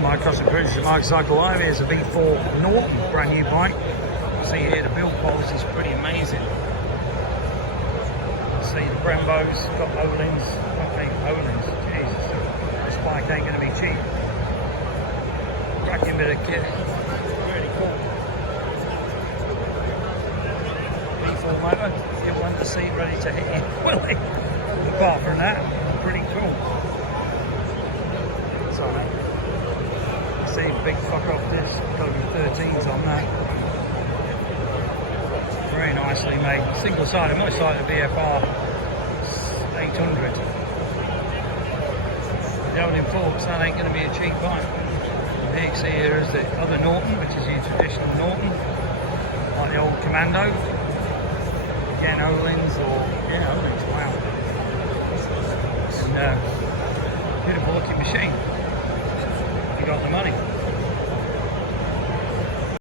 Microsoft Cruises Motorcycle Live. Here's a V4 Norton, brand new bike. See here the build quality is pretty amazing. See the Brembo's, got Olins, Jesus, this bike ain't going to be cheap. Cracking bit of kit, really cool. V4 motor, you'll want the seat ready to hit you, will it? Apart from that, pretty cool. Sorry. See, big fuck off this, got to be 13s on that. Very nicely made, single-sided, most like the VFR 800. The old Forks, that ain't going to be a cheap bike. And here you see here is the other Norton, which is your traditional Norton, like the old Commando. Again, Olins or Olins, wow. And beautiful looking machine. If you got the money.